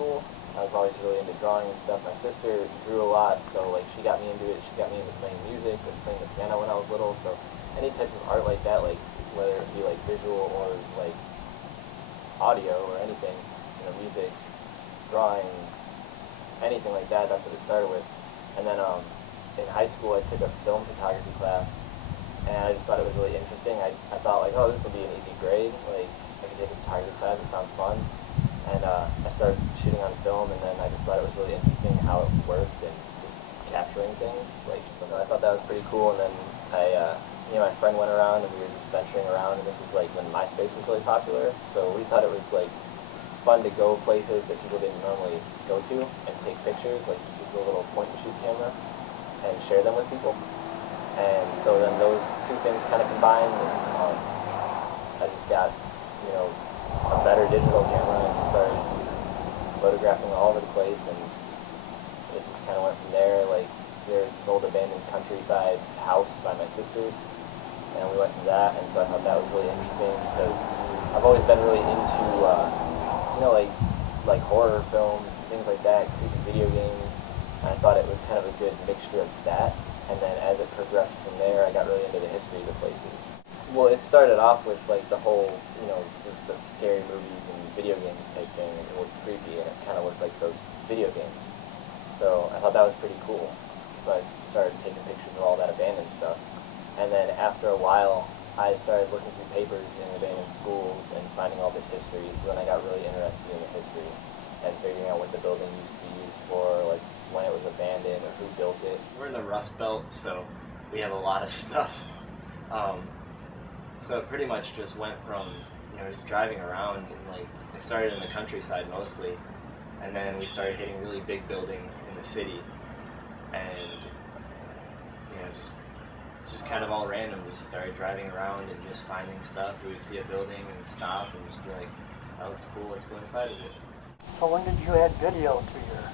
school, I was always really into drawing and stuff. My sister drew a lot, so like she got me into it. She got me into playing music or playing the piano when I was little. So any types of art like that, like whether it be like visual or like audio or anything, music, drawing, anything like that, that's what it started with. And then in high school I took a film photography class, and I just thought it was really interesting. I thought like, oh, this will be an easy grade, like I could take a photography class, it sounds fun. And I started shooting on film, and then I just thought it was really interesting how it worked and just capturing things. Like, so I thought that was pretty cool. And then my friend went around, and we were just venturing around, and this was like when MySpace was really popular. So we thought it was like fun to go places that people didn't normally go to and take pictures, like just use a little point and shoot camera and share them with people. And so then those two things kind of combined, and I just got a better digital camera and started photographing all over the place, and it just kind of went from there. Like, there's this old abandoned countryside house by my sister's, and we went to that, and so I thought that was really interesting because I've always been really into like horror films, things like that, creepy video games, and I thought it was kind of a good mixture of that. And then as it progressed from there, I got really into the history of the places. Well, it started off with like the whole, just the scary movies and video games type thing, and it looked creepy, and it kind of looked like those video games. So I thought that was pretty cool. So I started taking pictures of all that abandoned stuff. And then after a while, I started looking through papers in abandoned schools and finding all this history. So then I got really interested in the history and figuring out what the building used to be used for, like when it was abandoned or who built it. We're in the Rust Belt, so we have a lot of stuff. So it pretty much just went from, just driving around, and like, it started in the countryside mostly, and then we started hitting really big buildings in the city, and, just kind of all random, just started driving around and just finding stuff. We would see a building and stop and just be like, that looks cool, let's go inside of it. So when did you add video to your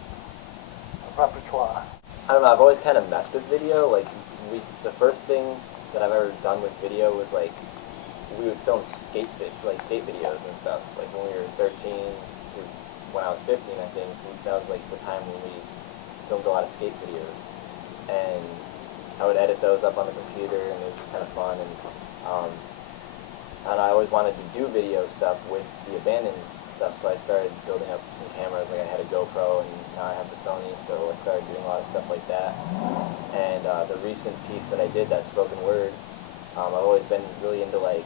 repertoire? I don't know, I've always kind of messed with video. Like, the first thing that I've ever done with video was like, we would film skate videos and stuff. Like when we were 13, when I was 15, I think, that was like the time when we filmed a lot of skate videos. And I would edit those up on the computer, and it was just kind of fun. And I always wanted to do video stuff with the abandoned stuff, so I started building up some cameras. Like I had a GoPro, and now I have the Sony, so I started doing a lot of stuff like that. And the recent piece that I did, that spoken word, I've always been really into writing,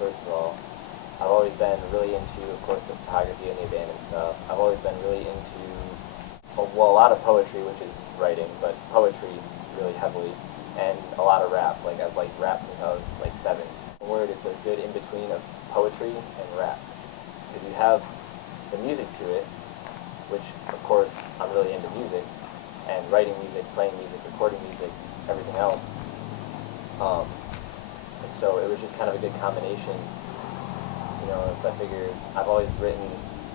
first of all. I've always been really into, of course, the photography and the abandoned stuff. I've always been really into, a lot of poetry, which is writing, but poetry really heavily, and a lot of rap. Like, I've liked rap since I was like 7. Word, it's a good in-between of poetry and rap, because you have the music to it, which, of course, I'm really into music, and writing music, playing music, recording music, everything else. And so it was just kind of a good combination, so I figured I've always written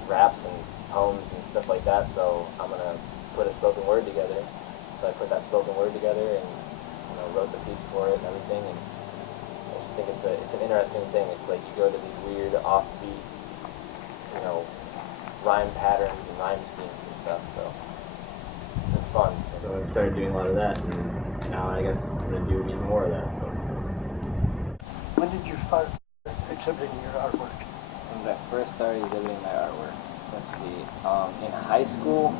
raps and poems and stuff like that, so I'm going to put a spoken word together. So I put that spoken word together and wrote the piece for it and everything, and I just think it's an interesting thing. It's like you go to these weird offbeat, rhyme patterns and rhyme schemes and stuff, so it's fun. So I started doing a lot of that, and now I guess I'm going to do even more of that. So. When did you start exhibiting your artwork? When I first started exhibiting my artwork, let's see, in high school,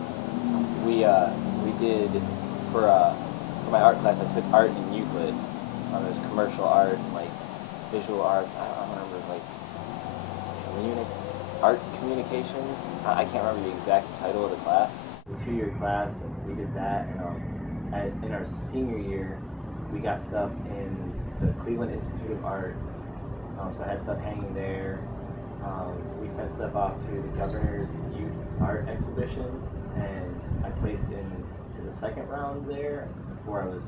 we did, for my art class, I took art in Euclid. There's commercial art, like visual arts, I don't remember, like art communications. I can't remember the exact title of the class. The 2-year class, and we did that, and in our senior year, we got stuff in the Cleveland Institute of Art, so I had stuff hanging there. We sent stuff off to the governor's youth art exhibition, and I placed into the second round there before I was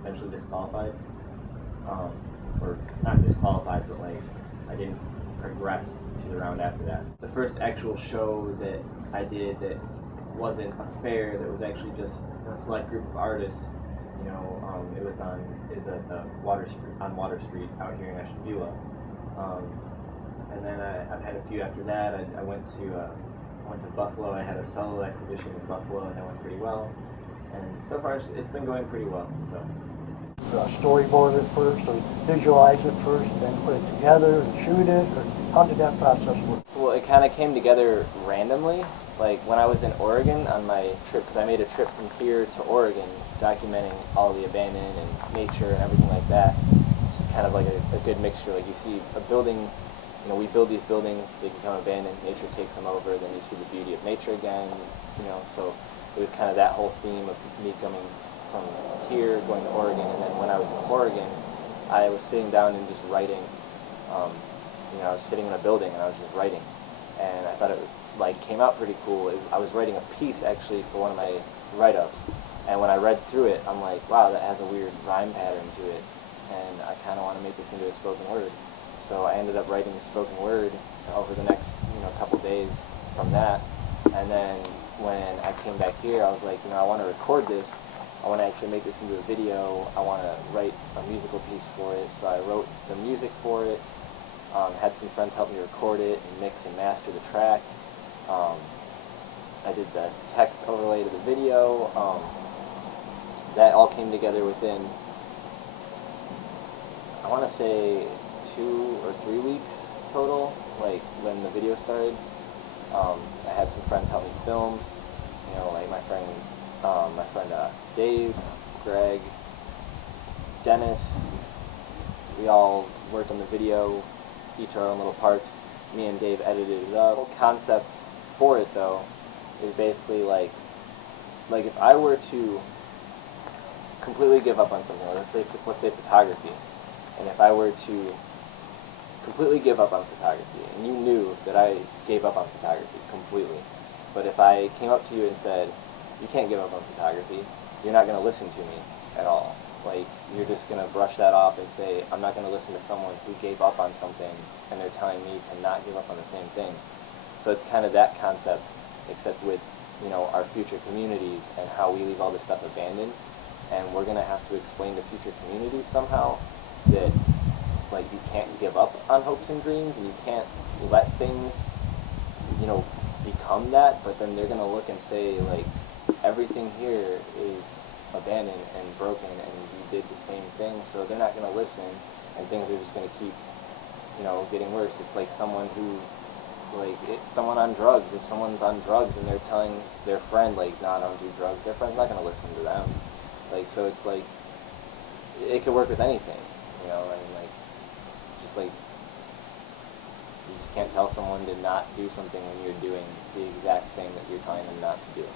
eventually disqualified. Or not disqualified, but like I didn't progress to the round after that. The first actual show that I did that wasn't a fair, that was actually just a select group of artists, it was at the Water Street out here in Ashtabula. and then I've had a few after that. I went to Buffalo. I had a solo exhibition in Buffalo, and that went pretty well. And so far, it's been going pretty well. So. Storyboard it first, or visualize it first, and then put it together and shoot it, or how did that process work? Well, it kind of came together randomly. Like when I was in Oregon on my trip, because I made a trip from here to Oregon, documenting all the abandoned and nature and everything like that. It's just kind of like a good mixture. Like you see a building, you know, we build these buildings, they become abandoned, nature takes them over, then you see the beauty of nature again, you know, so it was kind of that whole theme of me coming from here, going to Oregon, and then when I was in Oregon, I was sitting down and just writing. You know, I was sitting in a building and I was just writing, and I thought it came out pretty cool. I was writing a piece actually for one of my write-ups, and when I read through it, I'm like, wow, that has a weird rhyme pattern to it, and I kind of want to make this into a spoken word. So I ended up writing the spoken word over the next couple days from that, and then when I came back here, I was like, I want to record this. I want to actually make this into a video. I want to write a musical piece for it. So I wrote the music for it, had some friends help me record it and mix and master the track. I did the text overlay to the video. That all came together within, I want to say 2 or 3 weeks total, like when the video started. I had some friends help me film, like my friend Dave, Greg, Dennis. We all worked on the video, each our own little parts. Me and Dave edited it up. The whole concept for it, though, is basically like if I were to completely give up on something, let's say photography, and if I were to completely give up on photography, and you knew that I gave up on photography completely, but if I came up to you and said, you can't give up on photography, you're not going to listen to me at all. Like, you're just going to brush that off and say, I'm not going to listen to someone who gave up on something and they're telling me to not give up on the same thing. So it's kind of that concept, except with, our future communities and how we leave all this stuff abandoned. And we're going to have to explain to future communities somehow that, you can't give up on hopes and dreams, and you can't let things, become that, but then they're going to look and say, everything here is abandoned and broken, and you did the same thing, so they're not going to listen, and things are just going to keep, getting worse. It's like someone who, someone on drugs. If someone's on drugs and they're telling their friend, no, don't do drugs, their friend's not going to listen to them. So it's it could work with anything, you just can't tell someone to not do something when you're doing the exact thing that you're telling them not to do.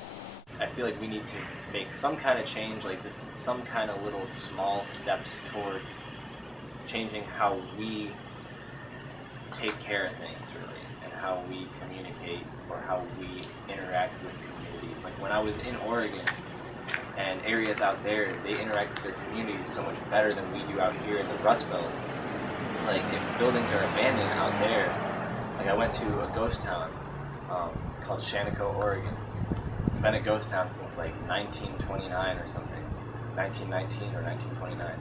I feel like we need to make some kind of change, just some kind of little small steps towards changing how we take care of things, really, and how we communicate or how we interact with communities. When I was in Oregon and areas out there, they interact with their communities so much better than we do out here in the Rust Belt. If buildings are abandoned out there, I went to a ghost town called Shaniko, Oregon. It's been a ghost town since 1929 or something, 1919 or 1929.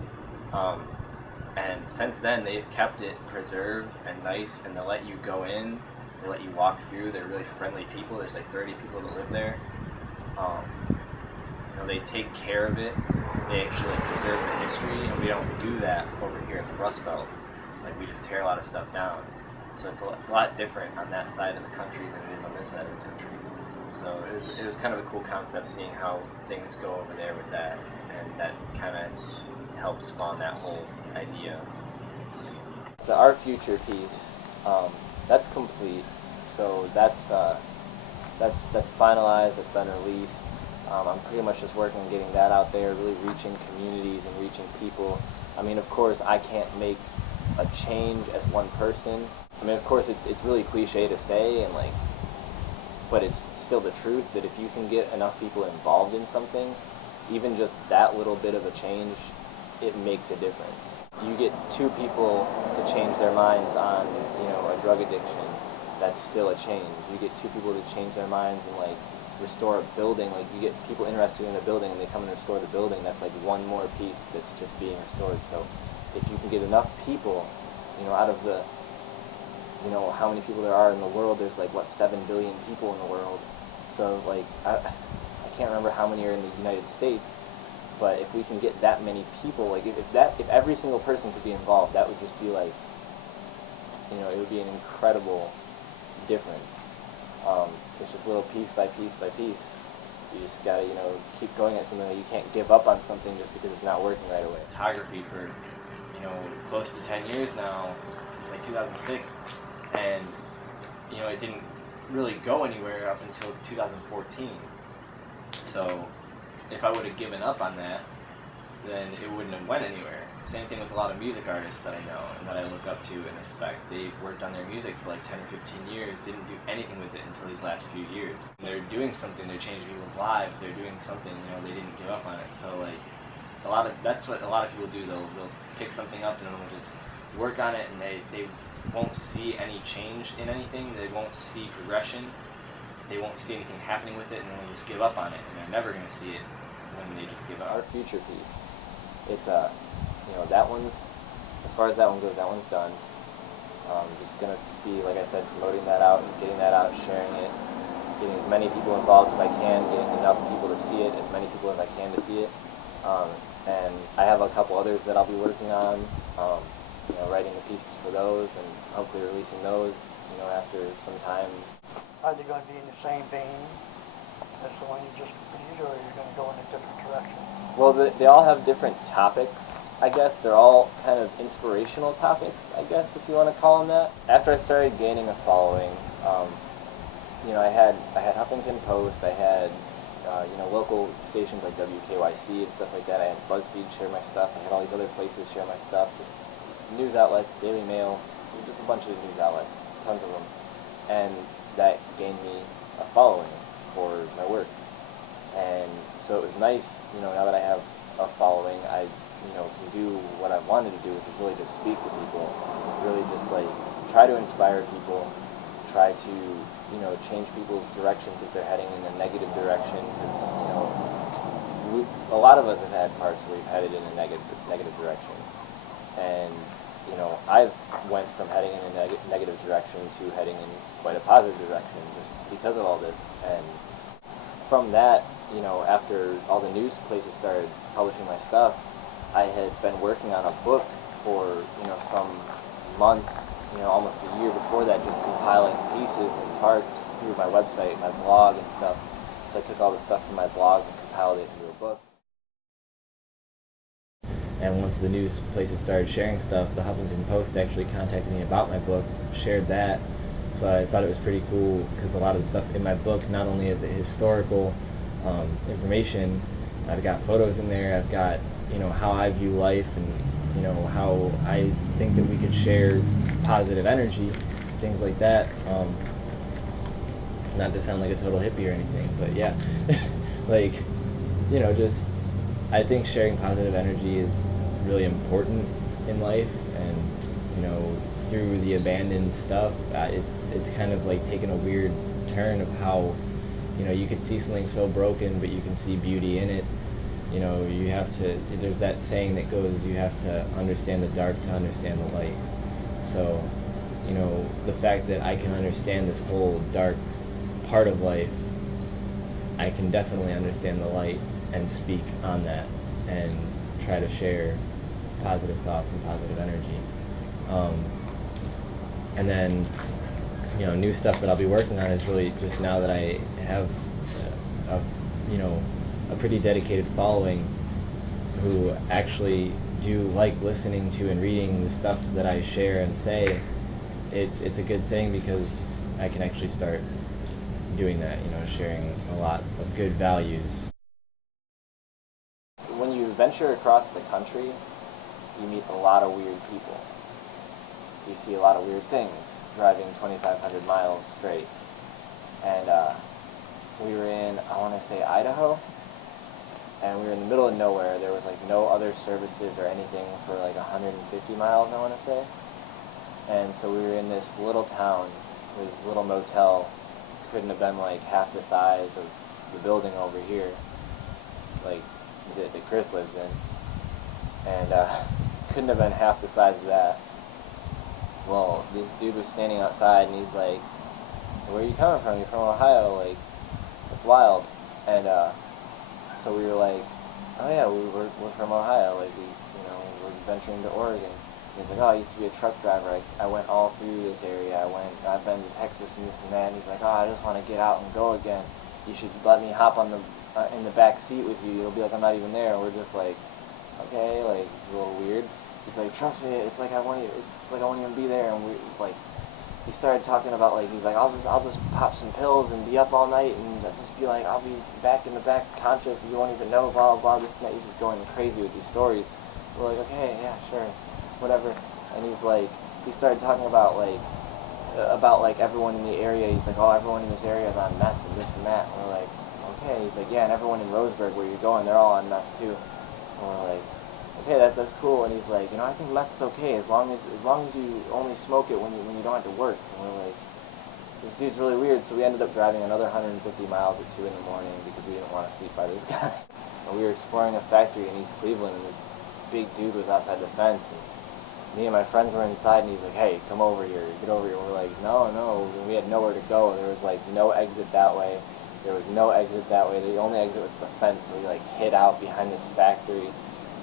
And since then, they've kept it preserved and nice, and they'll let you go in, they let you walk through. They're really friendly people. There's 30 people that live there. They take care of it. They actually preserve the history, and we don't do that over here in the Rust Belt. We just tear a lot of stuff down. So it's a lot different on that side of the country than it is on this side of the country. So it was kind of a cool concept seeing how things go over there with that, and that kind of helped spawn that whole idea. The Our Future piece, that's complete. So that's finalized. That's been released. I'm pretty much just working on getting that out there, really reaching communities and reaching people. Of course, I can't make a change as one person. Of course, it's really cliche to say, but it's still the truth that if you can get enough people involved in something, even just that little bit of a change, it makes a difference. You get 2 people to change their minds on, a drug addiction, that's still a change. You get 2 people to change their minds and restore a building. You get people interested in a building and they come and restore the building. That's one more piece that's just being restored. So if you can get enough people, out of the you know, how many people there are in the world. There's like, what, 7 billion people in the world. So like, I can't remember how many are in the United States, but if we can get that many people, like if every single person could be involved, that would just be like, you know, it would be an incredible difference. It's just little piece by piece by piece. You just gotta, you know, keep going at something. You can't give up on something just because it's not working right away. Photography for, you know, close to 10 years now, since like 2006, and, you know, it didn't really go anywhere up until 2014. So if I would have given up on that, then it wouldn't have went anywhere. Same thing with a lot of music artists that I know and that I look up to and respect. They worked on their music for like 10 or 15 years, didn't do anything with it until these last few years. They're doing something, they're changing people's lives, they're doing something, you know, they didn't give up on it. So like, that's what a lot of people do. They'll pick something up and they'll just work on it, and they won't see any change in anything, they won't see progression, they won't see anything happening with it, and they'll just give up on it, and they're never going to see it when they just give up. Our future piece, it's you know, that one's, as far as that one goes, that one's done. Just going to be, like I said, promoting that out and getting that out, sharing it, getting as many people involved as I can, getting enough people to see it, as many people as I can to see it. And I have a couple others that I'll be working on, you know, writing the pieces for those and hopefully releasing those, you know, after some time. Are they going to be in the same vein as the one you just completed, or are you going to go in a different direction? Well, they all have different topics, I guess. They're all kind of inspirational topics, I guess, if you want to call them that. After I started gaining a following, you know, I had Huffington Post, I had, you know, local stations like WKYC and stuff like that. I had BuzzFeed share my stuff. I had all these other places share my stuff. Just news outlets, Daily Mail, just a bunch of news outlets, tons of them. And that gained me a following for my work. And so it was nice, you know, now that I have a following, I, you know, can do what I wanted to do, which is really just speak to people, really just like try to inspire people, try to, you know, change people's directions if they're heading in a negative direction, because, you know, a lot of us have had parts where we've headed in a negative direction. And, you know, I've went from heading in a negative direction to heading in quite a positive direction just because of all this. And from that, you know, after all the news places started publishing my stuff, I had been working on a book for, you know, some months, you know, almost a year before that, just compiling pieces and parts through my website, my blog and stuff. So I took all the stuff from my blog and compiled it into a book. And once the news places started sharing stuff, the Huffington Post actually contacted me about my book, shared that. So I thought it was pretty cool because a lot of the stuff in my book, not only is it historical information, I've got photos in there, I've got, you know, how I view life and, you know, how I think that we could share positive energy, things like that. Not to sound like a total hippie or anything, but yeah, like, you know, just, I think sharing positive energy is really important in life, and, you know, through the abandoned stuff, it's kind of like taken a weird turn of how, you know, you could see something so broken, but you can see beauty in it. You know, you have to, there's that saying that goes, you have to understand the dark to understand the light. So, you know, the fact that I can understand this whole dark part of life, I can definitely understand the light and speak on that and try to share positive thoughts and positive energy. And then, you know, new stuff that I'll be working on is really just now that I have you know, a pretty dedicated following who actually do like listening to and reading the stuff that I share and say. It's a good thing because I can actually start doing that, you know, sharing a lot of good values. When you venture across the country, you meet a lot of weird people. You see a lot of weird things driving 2,500 miles straight. And we were in, I want to say, Idaho, and we were in the middle of nowhere. There was like no other services or anything for like 150 miles, I want to say. And so we were in this little town, this little motel. Couldn't have been like half the size of the building over here, like that Chris lives in, and couldn't have been half the size of that. well, this dude was standing outside, and he's like, where are you coming from? You're from Ohio, like, that's wild. And so we were like, oh yeah, we're from Ohio, like, we're venturing to Oregon. And he's like, oh, I used to be a truck driver. I went all through this area. I've been to Texas and this and that. And he's like, oh, I just want to get out and go again. You should let me hop on in the back seat with you. It'll be like I'm not even there. And we're just like, okay, like, it's a little weird. He's like, trust me, it's like I won't even be there. And we like, he started talking about, like, he's like, I'll just pop some pills and be up all night and just be like, I'll be back in the back conscious and you won't even know, blah, blah, this and that. He's just going crazy with these stories. We're like, okay, yeah, sure, whatever. And he's like, he started talking about everyone in the area. He's like, oh, everyone in this area is on meth and this and that. And we're like, okay. He's like, yeah, and everyone in Roseburg where you're going, they're all on meth too. And we're like, okay, that's cool. And he's like, I think meth's okay as long as you only smoke it when you don't have to work. And we're like, this dude's really weird. So we ended up driving another 150 miles at 2 in the morning because we didn't want to sleep by this guy. And we were exploring a factory in East Cleveland, and this big dude was outside the fence, and me and my friends were inside, and he's like, hey, come over here, get over here. And we're like, no, and we had nowhere to go. There was like no exit that way. There was no exit that way. The only exit was the fence, so we like hid out behind this factory,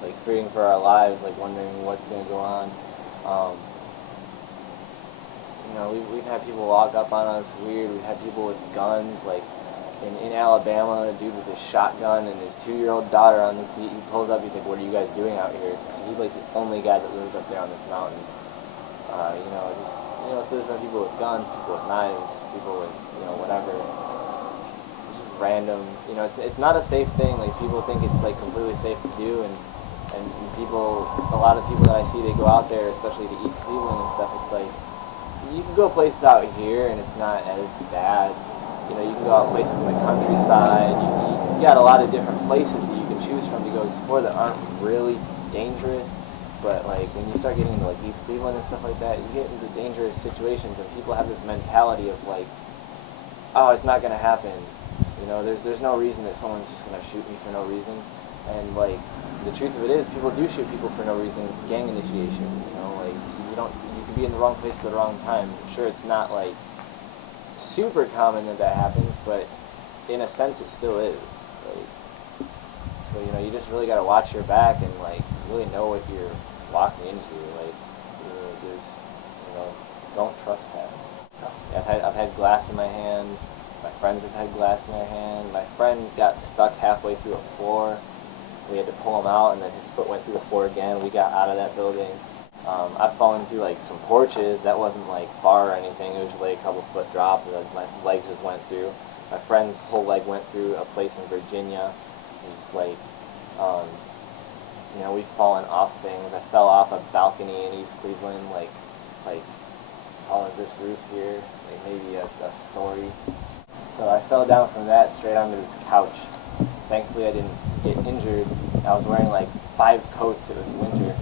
like fearing for our lives, like wondering what's going to go on. We've had people walk up on us weird. We've had people with guns, like in Alabama, a dude with a shotgun and his 2-year-old daughter on the seat. He pulls up, he's like, what are you guys doing out here? He's like the only guy that lives up there on this mountain. So there's been people with guns, people with knives, people with, whatever. It's just random. It's not a safe thing. Like, people think it's like completely safe to do, and a lot of people that I see, they go out there, especially to East Cleveland and stuff. It's like, you can go places out here and it's not as bad. You can go out places in the countryside. You got a lot of different places that you can choose from to go explore that aren't really dangerous. But like when you start getting into like East Cleveland and stuff like that, you get into dangerous situations, and people have this mentality of like, oh, it's not gonna happen. There's no reason that someone's just gonna shoot me for no reason. And like the truth of it is, people do shoot people for no reason. It's gang initiation. You can be in the wrong place at the wrong time. Sure, it's not like super common that happens, but in a sense it still is. So you just really got to watch your back and like really know what you're walking into. Don't trespass. Yeah, I've had glass in my hand. My friends have had glass in their hand. My friend got stuck halfway through a floor. We had to pull him out, and then his foot went through the floor again. We got out of that building. I've fallen through like some porches. That wasn't like far or anything. It was just like a couple foot drop. My legs just went through. My friend's whole leg went through a place in Virginia. It was like, we've fallen off things. I fell off a balcony in East Cleveland, like tall as this roof here, like maybe a story. So I fell down from that straight onto this couch. Thankfully I didn't get injured. I was wearing like 5 coats. It was winter.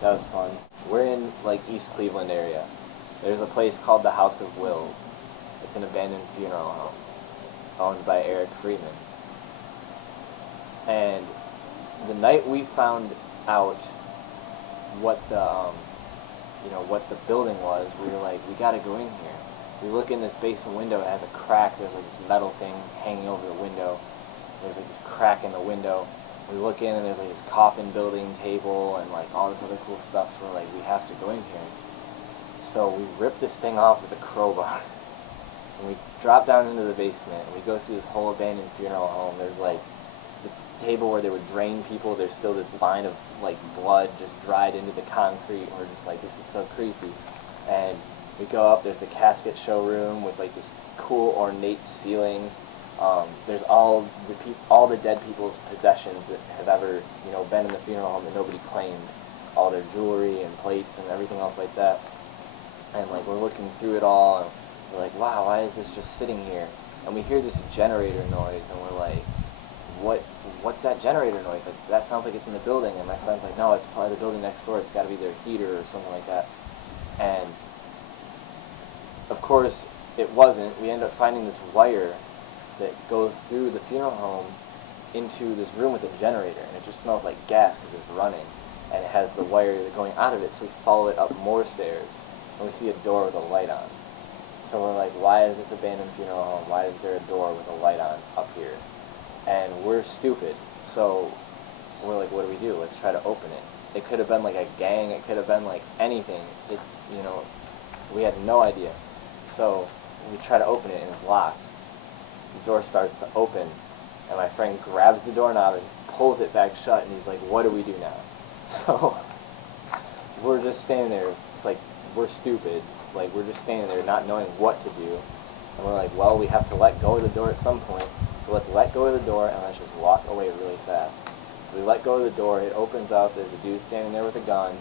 That was fun. We're in like East Cleveland area. There's a place called the House of Wills. It's an abandoned funeral home owned by Eric Friedman. And the night we found out what the building was, we were like, we gotta go in here. We look in this basement window. It has a crack. There's like this metal thing hanging over the window. There's like this crack in the window. We look in and there's like this coffin building table and like all this other cool stuff, so we're like, we have to go in here. So we rip this thing off with a crowbar and we drop down into the basement and we go through this whole abandoned funeral home. There's like the table where they would drain people. There's still this line of like blood just dried into the concrete, and we're just like, this is so creepy. And we go up, there's the casket showroom with like this cool ornate ceiling. There's all the dead people's possessions that have ever, been in the funeral home that nobody claimed. All their jewelry and plates and everything else like that. And like we're looking through it all, and we're like, wow, why is this just sitting here? And we hear this generator noise, and we're like, what's that generator noise? Like, that sounds like it's in the building. And my friend's like, no, it's probably the building next door. It's got to be their heater or something like that. And of course, it wasn't. We end up finding this wire that goes through the funeral home into this room with a generator, and it just smells like gas because it's running, and it has the wire going out of it. So we follow it up more stairs, and we see a door with a light on. So we're like, why is this abandoned funeral home? Why is there a door with a light on up here? And we're stupid. So we're like, what do we do? Let's try to open it. It could have been like a gang. It could have been like anything. It's, we had no idea. So we try to open it and it's locked. The door starts to open and my friend grabs the doorknob and just pulls it back shut and he's like, what do we do now? So we're just standing there, just like, we're stupid. Like, we're just standing there not knowing what to do. And we're like, well, we have to let go of the door at some point. So let's let go of the door and let's just walk away really fast. So we let go of the door, it opens up, there's a dude standing there with a gun.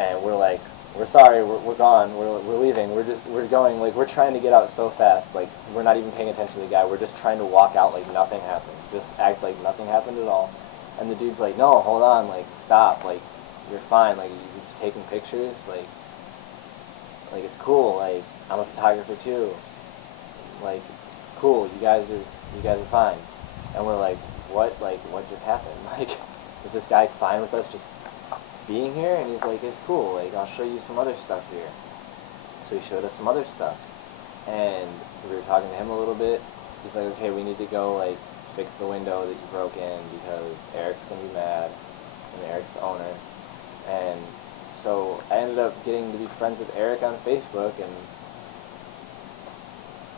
And we're like, we're sorry, we're gone, we're leaving, we're going, like, we're trying to get out so fast, like, we're not even paying attention to the guy, we're just trying to walk out like nothing happened, just act like nothing happened at all. And the dude's like, no, hold on, like, stop, like, you're fine, like, you're just taking pictures, like, it's cool, like, I'm a photographer too, like, it's cool, you guys are fine. And we're like, what just happened, like, is this guy fine with us just being here? And he's like, it's cool, like, I'll show you some other stuff here. So he showed us some other stuff, and we were talking to him a little bit. He's like, okay, we need to go, like, fix the window that you broke in because Eric's gonna be mad, and Eric's the owner. And so I ended up getting to be friends with Eric on Facebook, and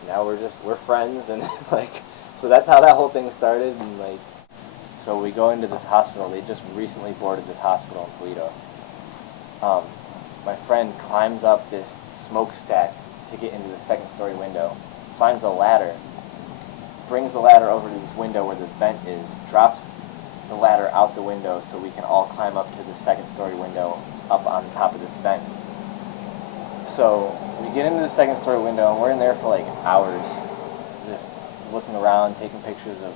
now we're friends, and like, so that's how that whole thing started. And like, so we go into this hospital. They just recently boarded this hospital in Toledo. My friend climbs up this smokestack to get into the second-story window, finds a ladder, brings the ladder over to this window where the vent is, drops the ladder out the window so we can all climb up to the second-story window up on top of this vent. So we get into the second-story window, and we're in there for like hours, just looking around, taking pictures of,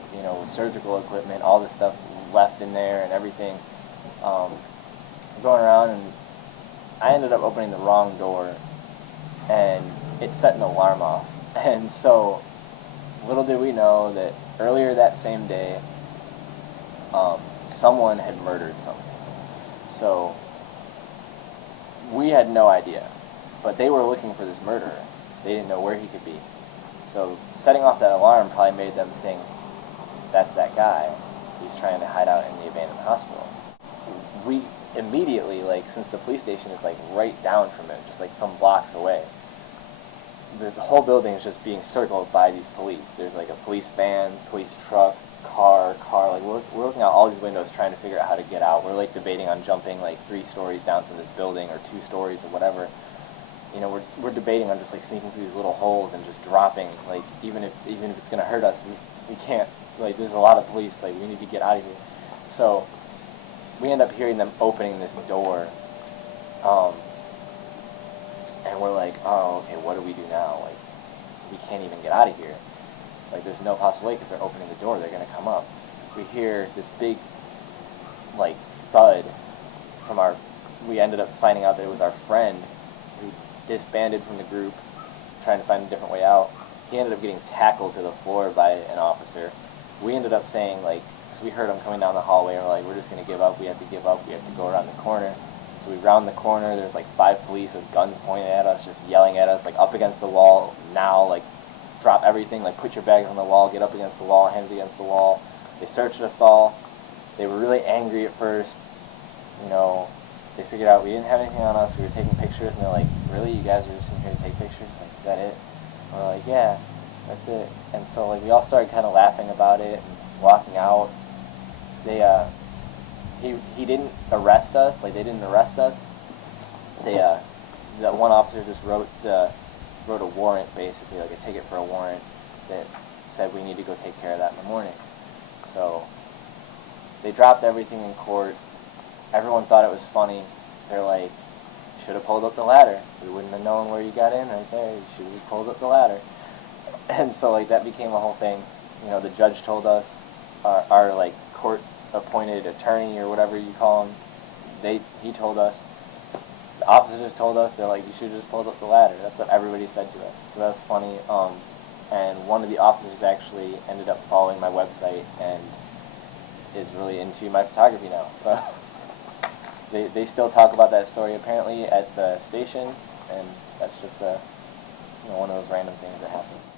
surgical equipment, all this stuff left in there and everything. Going around, and I ended up opening the wrong door, and it set an alarm off. And so, little did we know that earlier that same day, someone had murdered something. So, we had no idea, but they were looking for this murderer. They didn't know where he could be. So setting off that alarm probably made them think, that's that guy. He's trying to hide out in the abandoned hospital. We immediately, like, since the police station is like right down from it, just like some blocks away, the whole building is just being circled by these police. There's like a police van, police truck, car, like we're looking out all these windows trying to figure out how to get out. We're like debating on jumping like 3 stories down from this building or 2 stories or whatever. We're debating on just like sneaking through these little holes and just dropping, like, even if it's gonna hurt us, we can't, like, there's a lot of police, like, we need to get out of here. So we end up hearing them opening this door, and we're like, oh, okay, what do we do now? Like, we can't even get out of here. Like, there's no possible way because they're opening the door, they're gonna come up. We hear this big, like, thud from we ended up finding out that it was our friend who disbanded from the group, trying to find a different way out. He ended up getting tackled to the floor by an officer. We ended up saying, like, because we heard him coming down the hallway, and we're like, we're just going to give up, we have to give up, we have to go around the corner. So we round the corner, there's like 5 police with guns pointed at us, just yelling at us, like, up against the wall, now, like, drop everything, like, put your bags on the wall, get up against the wall, hands against the wall. They searched us all. They were really angry at first, They figured out we didn't have anything on us, we were taking pictures, and they're like, really, you guys are just in here to take pictures? Like, is that it? And we're like, yeah, that's it. And so, like, we all started kind of laughing about it and walking out. He didn't arrest us, like, they didn't arrest us. That one officer just wrote a warrant, basically, like a ticket for a warrant that said we need to go take care of that in the morning. So they dropped everything in court. Everyone thought it was funny. They're like, you should have pulled up the ladder. We wouldn't have known where you got in right there. You should have pulled up the ladder. And so, like, that became a whole thing. The judge told us, our like, court-appointed attorney or whatever you call him, he told us, the officers told us, they're like, you should have just pulled up the ladder. That's what everybody said to us. So that was funny. And one of the officers actually ended up following my website and is really into my photography now. So they still talk about that story apparently at the station, and that's just one of those random things that happen.